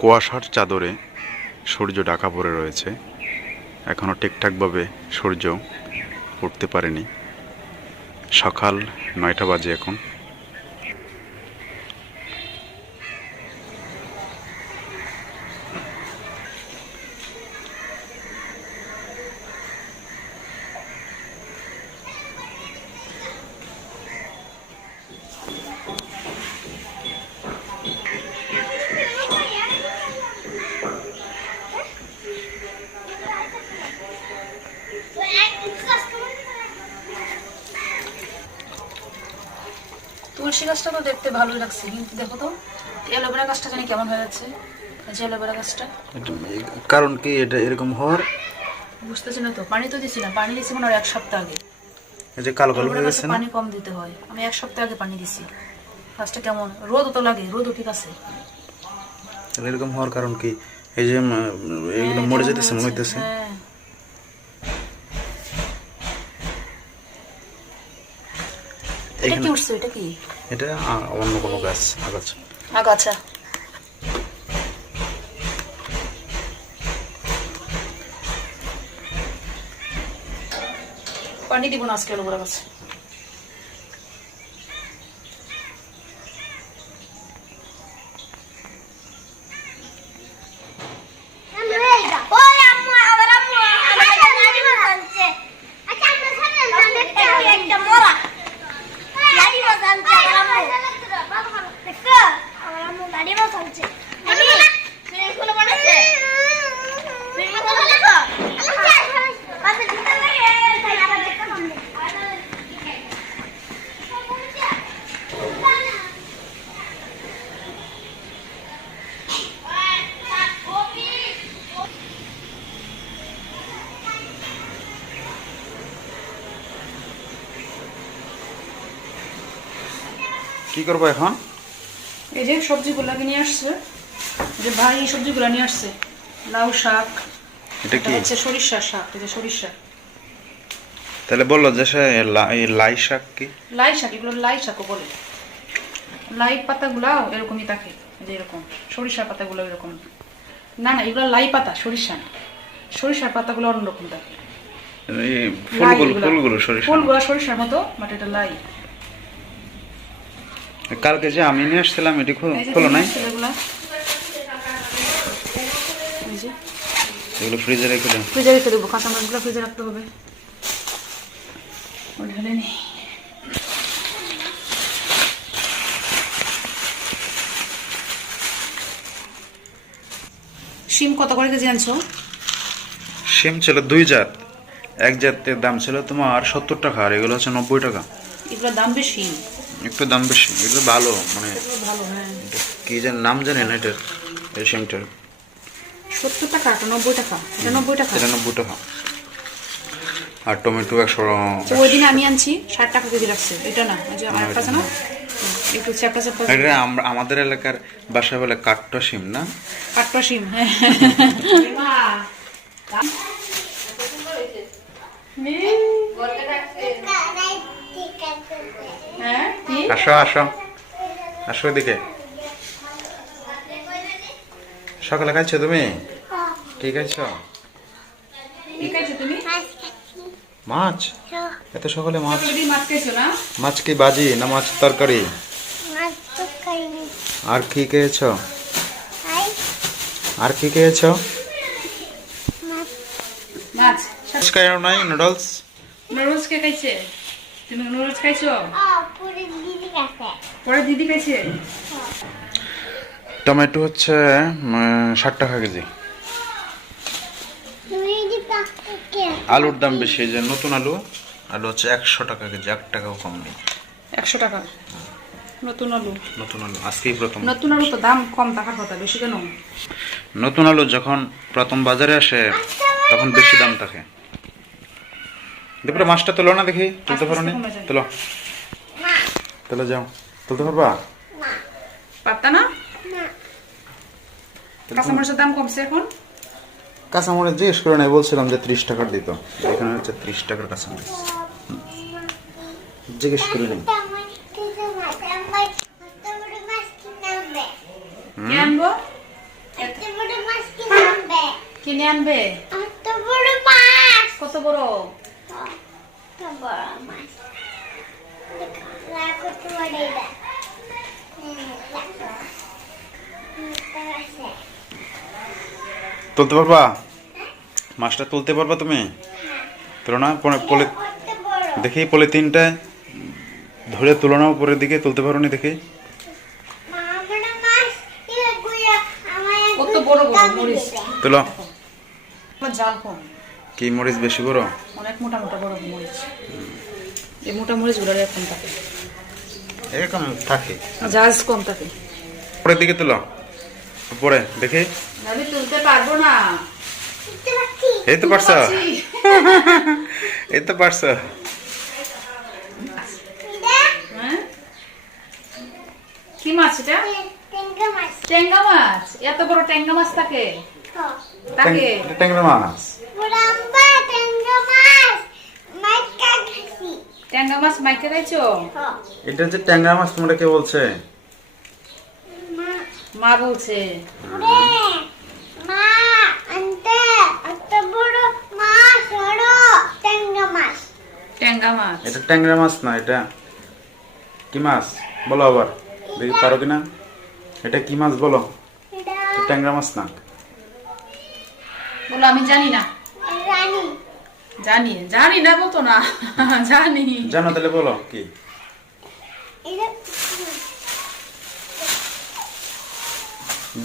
কুয়াশার চাদরে সূর্য ঢাকা পড়ে রয়েছে। এখনও ঠিকঠাকভাবে সূর্য উঠতে পারেনি। সকাল 9টা বাজে এখন। তুলসী গাছটা তো দেখতে ভালোই লাগছে, কিন্তু দেখো তো অ্যালোভেরা গাছটা জানি কেমন হয়ে যাচ্ছে। অ্যালোভেরা গাছটা কারণ কি এটা এরকম হওয়ার? বুঝতেছি না তো। পানি তো দিছি না, পানি দিছি মনে হয় 1 সপ্তাহ আগে। এই যে কালো কালো হয়ে গেছে না, পানি কম দিতে হয়। আমি 1 সপ্তাহ আগে পানি দিছি। গাছটা কেমন, রোদ তো লাগে, রোদও ঠিক আছে। তাহলে এরকম হওয়ার কারণ কি? এই যে এগুলো মরে যেতেছে মনে হইতেছে। হ্যাঁ, এটা কি উঠছে? এটা কি? এটা অন্য কোনো গাছ, আগাছা। আগাছা। পানি দিব না আজকে অ্যালোভেরা গাছে। কি করবো এখন? এই যে সবজিগুলা নিয়ে আসছে, যে ভাই এই সবজিগুলা নিয়ে আসছে। লাউ শাক, এটা কি? হচ্ছে সরিষা শাক। এই যে সরিষা। তাহলে বললো যে সে লাই শাক। কি লাই শাক? এগুলো লাই শাকও বলে। লাই পাতাগুলাও এরকমই থাকে, যে এরকম সরিষার পাতাগুলো এরকম। না না, এগুলো লাই পাতা, সরিষা না। সরিষার পাতাগুলো অন্যরকম থাকে। ফুলগুলো সরিষা, ফুলগুলো সরিষার মতো, বাট এটা লাই। কালকে যে আমি নিয়ে আসছিলাম এটি খোলো নাই? এগুলো ফ্রিজে রেখে দেন। ফ্রিজে রেখে দেবো, কাঁচামরিচগুলো ফ্রিজে রাখতে হবে। ঢেলে নেই। শিম কত করে কেজি আনছো? শিম ছিল 2 জাত। এক জাতের দাম ছিল তোমার 70 টাকা, আর এগুলো হচ্ছে 90 টাকা। এগুলোর দাম বেশি, একটু দাম বেশি। এগুলো ভালো, মানে ভালো। হ্যাঁ, কি যেন নাম জানেন এটার, এই শিমটার? 70 টাকা, 90 টাকা। এটা 90 টাকা। এটা 90 টাকা। আর টমেটো 100। ওই দিন আমি আনছি 60 টাকা কেজি রাখছে। এটা না, ওই যে আরেকটা আছে না, একটু চ্যাপটা চ্যাপটা। এটা আমাদের এলাকার বাসায় বলে কাট্টা শিম না? কাট্টা শিম। হ্যাঁ, আসো আসো আসো এদিকে। সকালে খাইছো তুমি? কি খাইছো? মাছ? এত সকালে মাছ? মাছ কি বাজি না মাছ তরকারি? আর কি খেয়েছো? আর কি খেয়েছো? মাছ। খাইও নাই? নুডলস? নুডলস কে খাইছে? তুমি নুডলস খাইছো? পরে দিদি খাইছে। টমেটো হচ্ছে 60 টাকা কেজি। আলুর দাম বেশি, যে নতুন আলু। আলু হচ্ছে 100 টাকা কেজি, 1 টাকাও কম নেই। 100 টাকা নতুন আলু। নতুন আলু আজকেই প্রথম। নতুন আলু তো দাম কম থাকার কথা, বেশি কেন? নতুন আলু যখন প্রথম বাজারে আসে তখন বেশি দাম থাকে। দুপুরে মাছটা তোলো না, দেখি তুলতে পারো না? তোলো, তোলো, যাও। তুলতে পারবা? পারতা না? কাঁচামরিচের দাম কমছে এখন। কাঁচামরিচ জিজ্ঞেস করে নাই, বলছিলাম যে 30 টাকার দিত। এখানে হচ্ছে 30 টাকার কাঁচামরিচ। জিজ্ঞেস করে নেই। কি আনবো? এত কিনে আনবে? এত বড় মাছ। কত বড়? এত বড় মাছ। রাখো তোমার এটা। তুলতে পারবা? মাছটা তুলতে পারবা তুমি? তুলো না পলে দেখি পলিথিনটা ধরে তুলো না উপরের দিকে, তুলতে পারো নি দেখি। কত বড় বড় মরিচ। তুলো। আমার জাল কম, কি মরিচ বেশি বড়? অনেক মোটা মোটা বড় মরিচ। এই মোটা মরিচ গুলো এরকম থাকে, এরকম থাকে, জাজ কম থাকে। উপরের দিকে তুলো, উপরে দেখি। আমি তুলতে পারবো না। এই তো পারছো, এই তো পারছো। হ্যাঁ? কি মাছ এটা? ট্যাংরা মাছ। এত বড় ট্যাংরা মাছ থাকে? থাকে। ট্যাংরা মাছ। ট্যাংরা মাছ মাইকে খাইছো? এটা যে ট্যাংরা মাছ তোমরা কে বলছে? মা বলছে। ট্যাংরা মাছ। এটা ট্যাংরা মাছ না, এটা কি মাছ বলো আবার দেখি, পারো কিনা? এটা কি মাছ বলো? এটা ট্যাংরা মাছ না। বলো আমি জানি না। জানি জানি না বলতো না। জানি। জানো তাহলে বলো কি?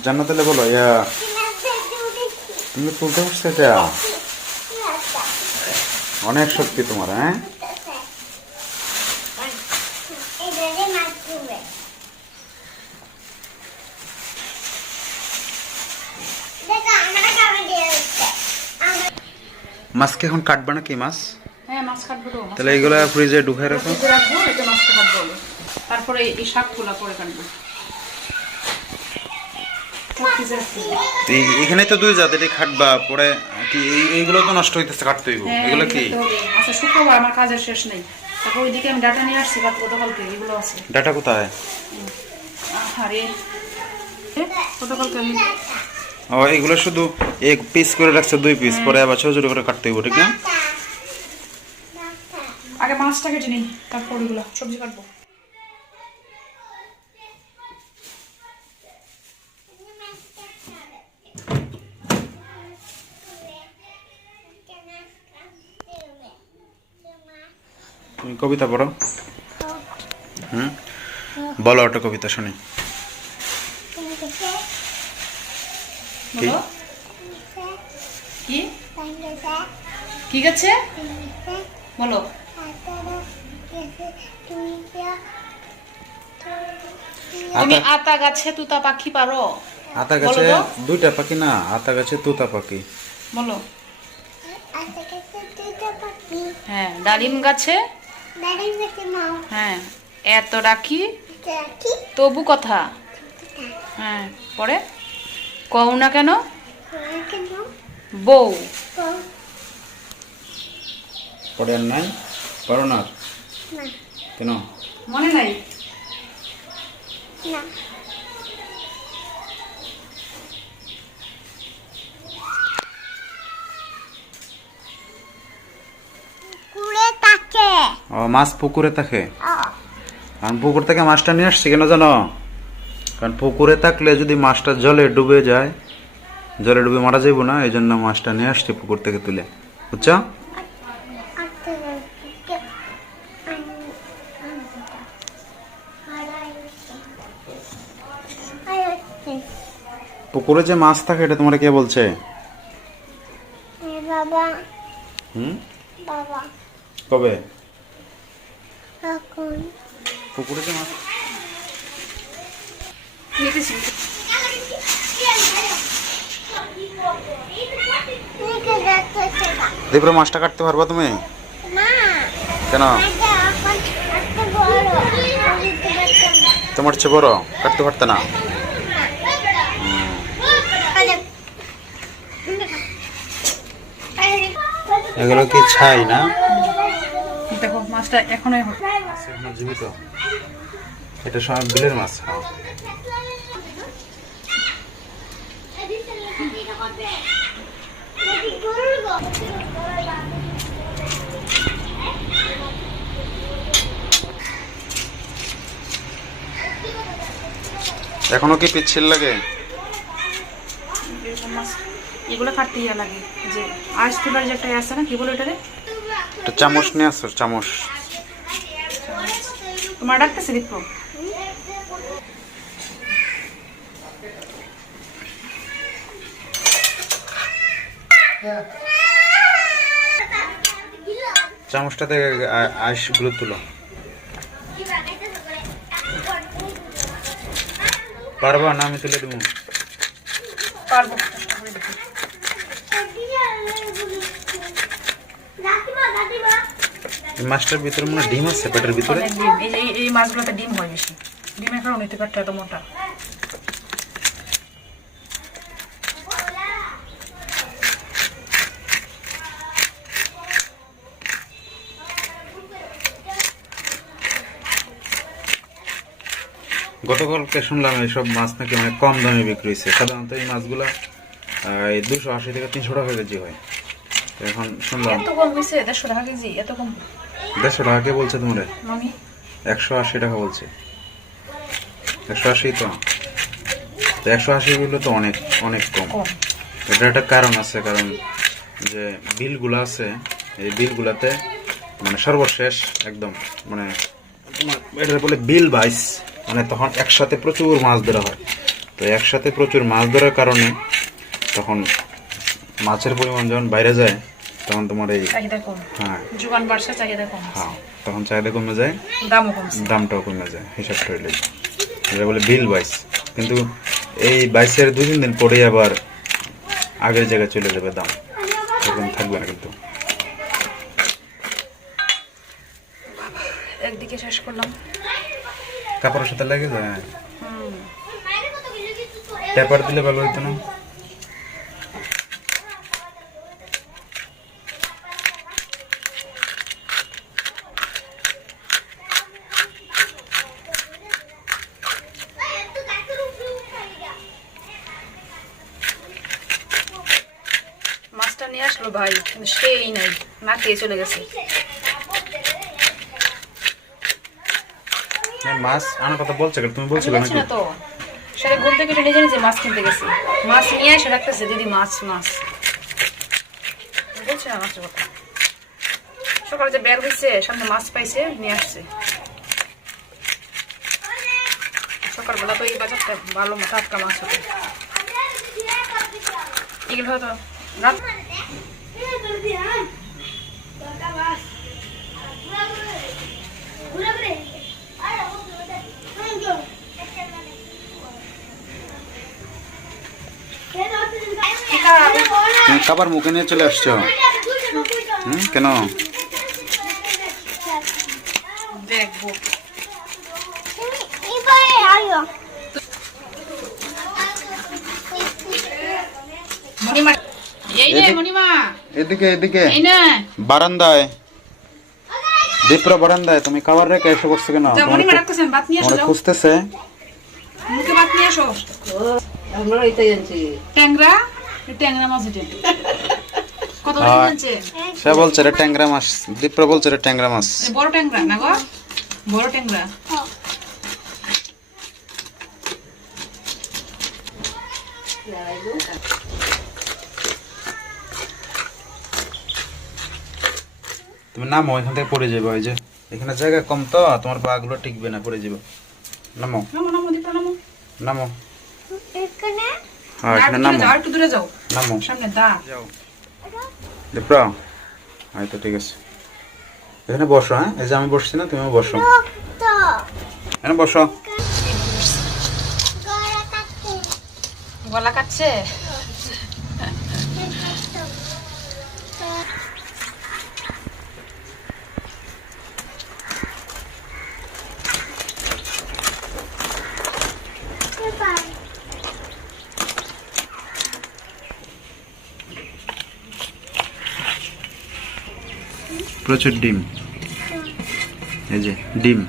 জানো তাহলে বলো। তুমি তুলতে পারছো এটা? অনেক শক্তি তোমার। হ্যাঁ, মাছকে এখন কাটবা না কি মাছ? হ্যাঁ মাছ কাটবো তো। তাহলে এইগুলা ফ্রিজে ঢুকাই রাখো। ফ্রিজে রাখবো, এটা মাছটা কাটবো আগে। তারপরে এই শাকগুলা পরে কাটবো। ফ্রিজে রাখবো। এখানে তো দুই জাত, এটা কাটবা পরে কি এইগুলো তো নষ্ট হইতেছে, কাটতে হইব। হ্যাঁ, এগুলো কি? কাটতে হবে। আচ্ছা শুক্রবার আমার কাজের শেষ নেই, তারপর ওইদিকে আমি ডাটা নিয়ে আসছি গতকালকে, এগুলো আছে। ডাটা কোথায়? আরে গতকালকে আমি ও এগুলো শুধু এক পিস করে রাখছে, 2 পিস, পরে আবার ছোট ছোট করে কাটতে হইব, ঠিক না? আগে মাছটা কেটে নিই, তারপর ওইগুলো সবজি কাটবো। তুমি কবিতা পড়ো। বলো একটা কবিতা শুনি। কি? বলো। কি কি গেছে বলো। তুমি আতা গাছে তুতা পাখি পারো? আতা গাছে দুইটা পাখি না, আতা গাছে তোতা পাখি। বলো। হ্যাঁ ডালিম গাছে। হ্যাঁ এত রাখি তবু কথা। হ্যাঁ পরে কও না কেন বউ। পরে আর নাই, পারো না কেন? মনে নাই? ও মাছ পুকুরে থাকে। কারণ পুকুর থেকে মাছটা নিয়ে আসছি কেন জানো? কারণ পুকুরে থাকলে যদি মাছটা জলে ডুবে যায়, জলে ডুবে মারা যাইব না, এই জন্য মাছটা নিয়ে আসছি পুকুর থেকে তুলে, বুঝছো? পুকুরে যে মাছ থাকে এটা তোমার কে বলছে? বাবা। বাবা কবে? এখন পুকুরে যে মাছ দেবরে মাছটা কাটতে পারবা তুমি? কেন? তোমার চেয়ে বড়, কাটতে পারতে না? এগুলো কি ছাই না? দেখো মাছটা এখনো জীবিত, এটা সব বিলের মাছ। এখনো কি পিচ্ছিল লাগে? এরকম মাছ এগুলো কাটতে ইয়া লাগে, যে আইস তুলার যে একটা আছে না, কি বলে ওটারে? একটা চামচ নিয়ে আসো, চামচ। তোমার ডাকতেছে দেখো। চামচটা থেকে আইসগুলো তুলো। পারবা না? আমি তুলে দেবো। পারবো। এই মাছটার ভিতরে মনে হয় ডিম আছে, পেটের ভিতরে। অনেক ডিম, এই মাছগুলোতে ডিম হয় বেশি, ডিমের কারণে তো পেটটা এত মোটা। গতকালকে শুনলাম এইসব মাছ নাকি অনেক কম দামে বিক্রি হয়েছে। সাধারণত এই মাছগুলা 280 থেকে 300 টাকা কেজি হয়। তো এখন শুনলাম এত কম হয়েছে, 150 টাকা কেজি, এত কম। 150 টাকা কে বলছে তোমরা? মামি 180 টাকা বলছে। 180 তো 180 গুলো তো অনেক অনেক কম। কম। এটা একটা কারণ আছে, কারণ যে বিলগুলো আছে এই বিলগুলাতে মানে সর্বশেষ একদম মানে তোমার এটা বলে বিল বাইস, মানে তখন একসাথে প্রচুর মাছ ধরা হয়। তো একসাথে প্রচুর মাছ ধরার কারণে তখন মাছের পরিমাণ যখন বাইরে যায় তখন তোমার এই চাহিদা কম। হ্যাঁ যোগান বাড়ছে, চাহিদা কম। হ্যাঁ তখন চাহিদা কমে যায়, দামও কমছে। দামটাও কমে যায়, হিসাবটা হইলে এটা বলে বিল বাইস। কিন্তু এই বাইসের 2-3 দিন পরেই আবার আগের জায়গায় চলে যাবে দাম, এরকম থাকবে না। কিন্তু একদিকে শেষ করলাম। কাপড়ের সাথে লাগে যায়, পেপার দিলে ভালো হইতো না? মাছটা নিয়ে আসলো ভাই, কিন্তু সেই নাই, না খেয়ে চলে গেছে। মাছ আনার কথা বলছে, তুমি বলছিলে বলছি নাকি? না তো, সেটা ঘুম থেকে উঠে নিজে নিজে মাছ কিনতে গেছে, মাছ নিয়ে এসে রাখতেছে, দিদি মাছ মাছ বলছি না মাছের কথা। সকালে যে বের হয়েছে, সামনে মাছ পাইছে, নিয়ে আসছে। সকালবেলা তো এই বাজারটা ভালো টাটকা মাছ হবে, এগুলো হয়তো রাত। তুমি খাবার মুখে নিয়ে চলে আসছো? কেন? দেখবো মণিমা, এই নে মণিমা, এদিকে এদিকে এই না বারান্দায়, দীপ্র বারান্দায়। তুমি খাবার রেখে এসে বসছো কেন? যা, মণিমা রাখতেছেন, ভাত নিয়ে আসো, তোমার যাও খুঁজতেছে। মুখে ভাত নিয়ে আসো। আমরা এটাই আনছি। ট্যাংরা, ট্যাংরা মাছ এটা কত করে আনছে? সে বলছে রে ট্যাংরা মাছ, দীপ্র বলছে রে ট্যাংরা মাছ। বড় ট্যাংরা না গো, বড় ট্যাংরা। তুমি নামো, এখান থেকে পড়ে যাবে। ওই যে এখানে জায়গা কম তো, তোমার পা গুলো টিকবে না, পড়ে যাবে। নামো নামো নামো দীপা, নামো। নামো। এখানে হ্যাঁ এখানে আর নামো, যাও, একটু দূরে যাও, নামো। সামনে দা। যাও দীপ্র, হ্যাঁ তো ঠিক আছে। এখানে বসো। হ্যাঁ এই যে আমি বসছি না, তুমিও বসো। তো এখানে বসো। গলা কাটতে গলা কাটছে। প্রচুর ডিম, এই যে ডিম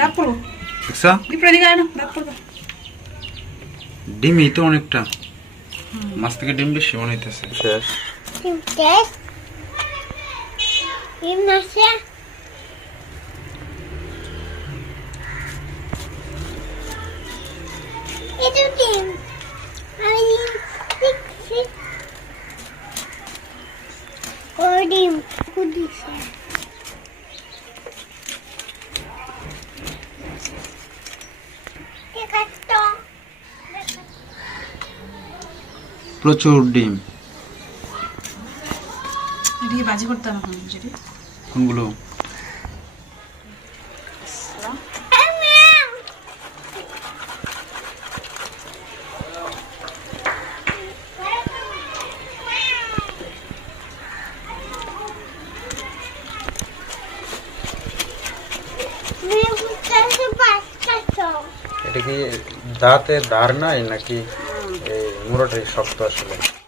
দাঁত পড়ো দেখছো? দীপা, দিকে আয় না, দাঁত পড়বে। ডিমই তো অনেকটা, মাছ থেকে ডিম বেশি মনে হইতেছে। শেষ। ডিম টেস্ট ডিম আছে এটা ডিম আমি শিখছি ও ডিম কুদিছে ঠিক আছে তো প্রচুর ডিম। এদিকে বাজি করতে হবে এখন যেটি কোনগুলো? এটা কি দাঁতের ধার নাই নাকি মুরোটাই শক্ত আসলে?